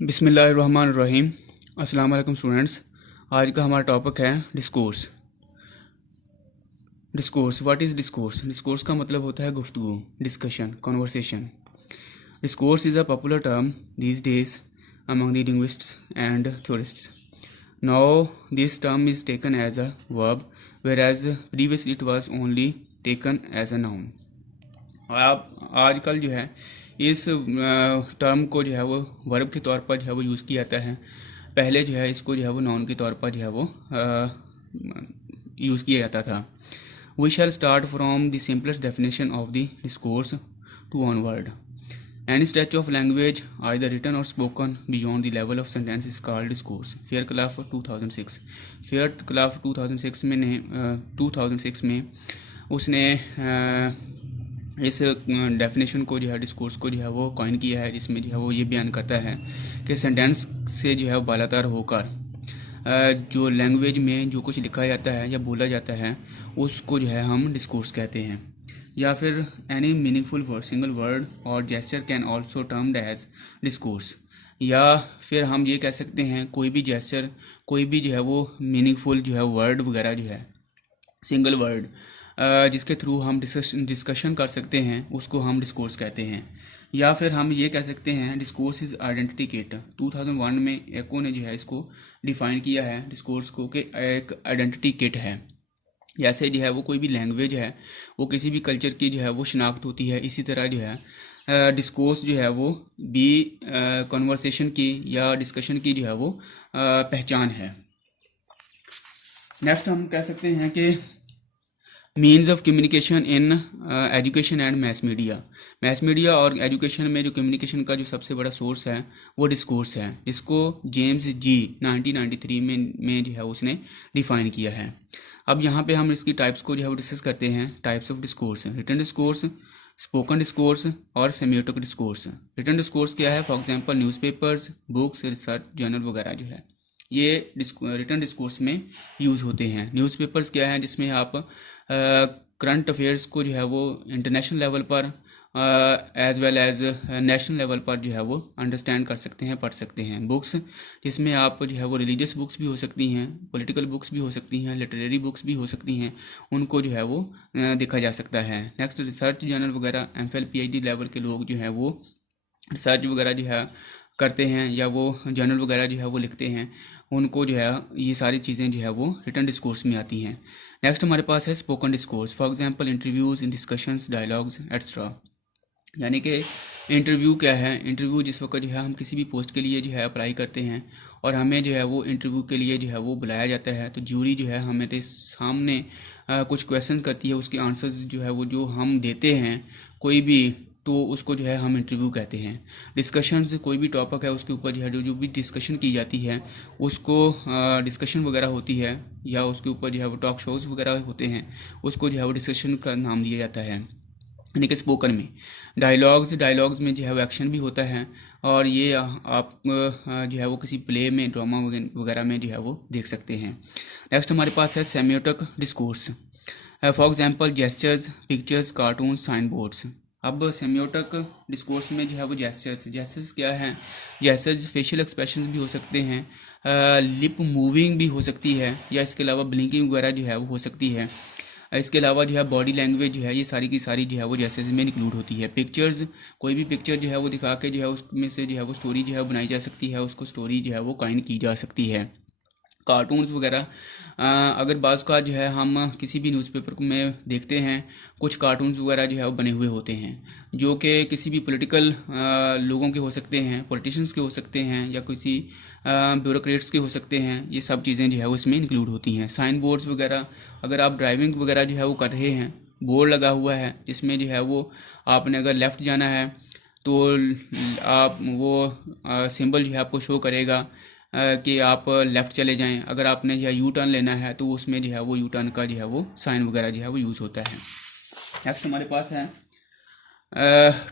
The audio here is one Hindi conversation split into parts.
बिस्मिल्लाहिर्रहमानिर्रहीम। अस्सलाम वालेकुम स्टूडेंट्स। आज का हमारा टॉपिक है discourse. Discourse, what is discourse? Discourse का मतलब होता है गुफ्तगू, discussion, conversation. Discourse is a popular term these days among the linguists and theorists. Now this term is taken as a verb, whereas previously it was only taken as a noun. आप आजकल जो है इस टर्म को जो है वो वर्ब के तौर पर जो है वो यूज़ किया जाता है। पहले जो है इसको जो है वो नाउन के तौर पर जो है वो यूज़ किया जाता था। We shall start from the simplest definition of the discourse to onward. Any stretch of language, either written or spoken, beyond the level of sentence is called discourse. Fairclough 2006। Fairclough 2006 में उसने इस डेफिनेशन को जो है डिस्कोर्स को जो है वो कॉइन किया है, जिसमें जो है वो ये बयान करता है कि सेंटेंस से जो है बालातर होकर जो लैंग्वेज में जो कुछ लिखा जाता है या बोला जाता है उसको जो है हम डिस्कोर्स कहते हैं। या फिर any meaningful word, single word और gesture can also termed as discourse. या फिर हम ये कह सकते हैं कोई भी जेस्चर, कोई भी जो है वो मीनिंगफुल जो है वर्ड वगैरह जो है, सिंगल वर्ड जिसके थ्रू हम डिस्कशन कर सकते हैं उसको हम डिस्कोर्स कहते हैं। या फिर हम ये कह सकते हैं डिस्कोर्स इज़ आइडेंटिटी किट। 2001 में एको ने जो है इसको डिफ़ाइन किया है डिस्कोर्स को कि एक आइडेंटिटी किट है। जैसे जो है वो कोई भी लैंग्वेज है वो किसी भी कल्चर की जो है वो शिनाख्त होती है, इसी तरह जो है डिस्कोर्स जो है वो भी कन्वर्सेशन की या डिस्कशन की जो है वो पहचान है। नेक्स्ट हम कह सकते हैं कि means of communication in education and mess media. Mess media और एजुकेशन में जो कम्युनिकेशन का जो सबसे बड़ा सोर्स है वो डिस्कोर्स है, जिसको जेम्स जी 1993 में जो है उसने डिफ़ाइन किया है। अब यहाँ पे हम इसकी टाइप्स को जो है वो डिस्कस करते हैं। Types of discourse: written discourse, spoken discourse और सेमियोटिक डिस्कोर्स। रिटन डिस्कोर्स क्या है? For example newspapers, books, research journal वगैरह जो है ये रिटन डिस्कोर्स में यूज़ होते हैं। न्यूज़पेपर्स क्या है? जिसमें आप करंट अफेयर्स को जो है वो इंटरनेशनल लेवल पर as well as national level पर जो है वो अंडरस्टैंड कर सकते हैं, पढ़ सकते हैं। बुक्स जिसमें आप जो है वो रिलीजियस बुक्स भी हो सकती हैं, पॉलिटिकल बुक्स भी हो सकती हैं, लिटरेरी बुक्स भी हो सकती हैं, उनको जो है वो देखा जा सकता है। नेक्स्ट रिसर्च जर्नल वगैरह, एमफिल पीएचडी लेवल के लोग जो है वो रिसर्च वगैरह जो है करते हैं या वो जर्नल वगैरह जो है वो लिखते हैं, उनको जो है ये सारी चीज़ें जो है वो रिटन डिस्कोर्स में आती हैं। नेक्स्ट हमारे पास है spoken discourse. For example interviews, discussions, dialogues etcetera. यानी कि इंटरव्यू क्या है? इंटरव्यू जिस वक्त जो है हम किसी भी पोस्ट के लिए जो है अप्लाई करते हैं और हमें जो है वो इंटरव्यू के लिए जो है वो बुलाया जाता है, तो ज्यूरी जो है हमारे सामने कुछ क्वेश्चंस करती है, उसके आंसर्स जो है वो जो हम देते हैं कोई भी, तो उसको जो है हम इंटरव्यू कहते हैं। डिस्कशन से कोई भी टॉपिक है उसके ऊपर जो है जो भी डिस्कशन की जाती है उसको डिस्कशन वगैरह होती है, या उसके ऊपर जो है वो टॉक शोज़ वगैरह होते हैं, उसको जो है वो डिस्कशन का नाम दिया जाता है। यानी कि स्पोकन में डायलॉग्स में जो है वो एक्शन भी होता है, और ये आप जो है वो किसी प्ले में, ड्रामा वगैरह में जो है वो देख सकते हैं। नेक्स्ट हमारे पास है semiotic discourse. For example gestures, pictures, cartoon, sign boards. अब सेमियोटिक डिस्कोर्स में जो है वो जेस्चर्स क्या है? जेस्चर्स फेशियल एक्सप्रेशंस भी हो सकते हैं, लिप मूविंग भी हो सकती है, या इसके अलावा ब्लिंकिंग वगैरह जो है वो हो सकती है। इसके अलावा जो है बॉडी लैंग्वेज जो है ये सारी की सारी जो है वो जेस्चर्स में इंक्लूड होती है। पिक्चर्स, कोई भी पिक्चर जो है वो दिखा के जो है उसमें से जो है वो स्टोरी जो है बनाई जा सकती है, उसको स्टोरी जो है वो काइन की जा सकती है। कार्टून्स वगैरह, अगर बाज़ का जो है हम किसी भी न्यूज़पेपर में देखते हैं कुछ कार्टून्स वगैरह जो है वो बने हुए होते हैं, जो कि किसी भी पॉलिटिकल लोगों के हो सकते हैं, पॉलिटिशियंस के हो सकते हैं, या किसी ब्यूरोक्रेट्स के हो सकते हैं। ये सब चीज़ें जो है वो इसमें इंक्लूड होती हैं। साइन बोर्ड्स वगैरह, अगर आप ड्राइविंग वगैरह जो है वो कर रहे हैं, बोर्ड लगा हुआ है जिसमें जो है वो आपने अगर लेफ़्ट जाना है तो आप वो सिंबल जो है आपको शो करेगा कि आप लेफ़्ट चले जाएं। अगर आपने जो है यू टर्न लेना है तो उसमें जो है वो यू टर्न का जो है वो साइन वगैरह जो है वो यूज़ होता है। नेक्स्ट हमारे पास है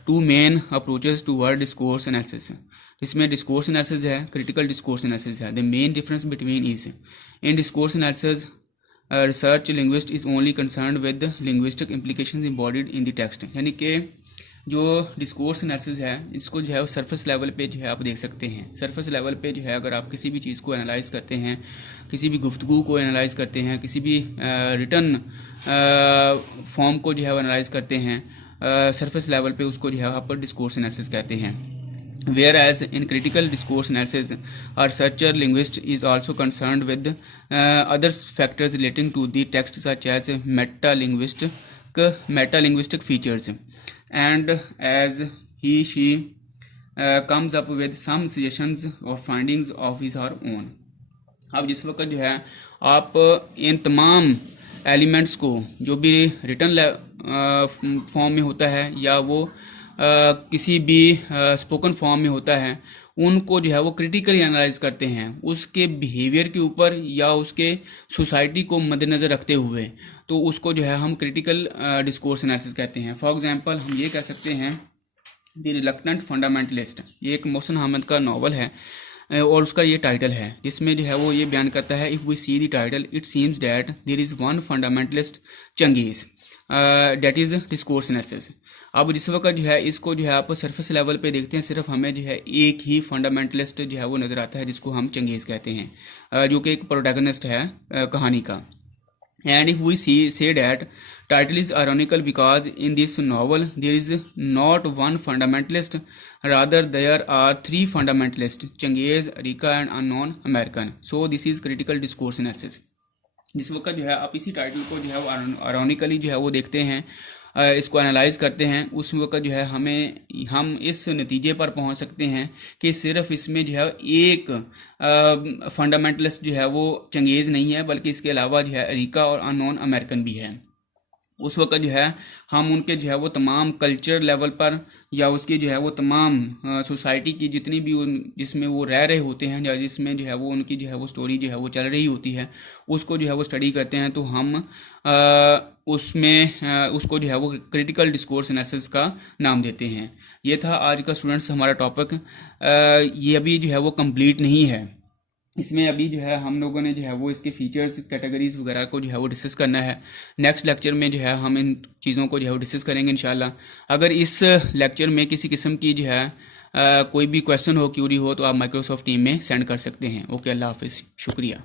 two main approaches to word discourse analysis. इसमें डिस्कोर्स एनालिसिस है, क्रिटिकल डिस्कोर्स एनालिसिस है। The main difference between is in discourse analysis research linguist is only concern with linguistic implications embodied in the text. यानी कि जो डिस्कोर्स एनालिसिस है इसको जो है वो सरफेस लेवल पे जो है आप देख सकते हैं। सरफेस लेवल पे जो है अगर आप किसी भी चीज़ को एनालाइज करते हैं, किसी भी गुफ्तगू को एनालाइज करते हैं, किसी भी रिटन फॉर्म को जो है वो एनालाइज करते हैं सरफेस लेवल पे, उसको जो है आप डिस्कोर्स एनालिसिस कहते हैं। Whereas in critical discourse analysis, a researcher linguist is also concerned with other factors relating to the text such as metalinguistic features, and as she comes up with some suggestions or findings of his or own। अब जिस वक्त जो है आप इन तमाम एलिमेंट्स को जो भी रिटन फॉर्म में होता है या वो किसी भी स्पोकन फॉर्म में होता है, उनको जो है वो क्रिटिकली एनालाइज करते हैं उसके बिहेवियर के ऊपर या उसके सोसाइटी को मद्देनज़र रखते हुए, तो उसको जो है हम क्रिटिकल डिस्कोर्स एनालिसिस कहते हैं। फॉर एग्जांपल हम ये कह सकते हैं द रिलक्टेंट फंडामेंटलिस्ट, ये एक मोहसिन अहमद का नावल है और उसका ये टाइटल है, जिसमें जो है वो ये बयान करता है, if we see the title it seems that there is one fundamentalist changes that is discourse analysis. अब जिस वक्त जो है इसको जो है आप सरफेस लेवल पे देखते हैं, सिर्फ हमें जो है एक ही फंडामेंटलिस्ट जो है वो नज़र आता है जिसको हम चंगेज़ कहते हैं, जो कि एक प्रोटैगनिस्ट है कहानी का। And if we see say that title is ironical because in this novel there is not one fundamentalist, rather there are three fundamentalist, Changez, Erica and unknown American, so this is critical discourse analysis. जिस वक्त जो है आप इसी टाइटल को जो है वो आयरॉनिकली जो है वो देखते हैं, इसको एनालाइज करते हैं, उस वक्त जो है हम इस नतीजे पर पहुंच सकते हैं कि सिर्फ इसमें जो है एक फंडामेंटलिस्ट जो है वो चंगेज़ नहीं है, बल्कि इसके अलावा जो है अरीका और अननोन अमेरिकन भी है। उस वक्त जो है हम उनके जो है वो तमाम कल्चर लेवल पर या उसकी जो है वो तमाम सोसाइटी की जितनी भी जिसमें वो रह रहे होते हैं या जिसमें जो है वो उनकी जो है वो स्टोरी जो है वो चल रही होती है, उसको जो है वो स्टडी करते हैं, तो हम उसको जो है वो क्रिटिकल डिस्कोर्स एनालिसिस का नाम देते हैं। ये था आज का स्टूडेंट्स हमारा टॉपिक। ये अभी जो है वो कंप्लीट नहीं है, इसमें अभी जो है हम लोगों ने जो है वो इसके फीचर्स, कैटेगरीज वगैरह को जो है वो डिस्कस करना है। नेक्स्ट लेक्चर में जो है हम इन चीज़ों को जो है वो डिस्कस करेंगे इंशाल्लाह। अगर इस लेक्चर में किसी किस्म की जो है कोई भी क्वेश्चन हो, क्यूरी हो, तो आप माइक्रोसॉफ्ट टीम में सेंड कर सकते हैं। ओके, अल्लाह हाफिज़, शुक्रिया।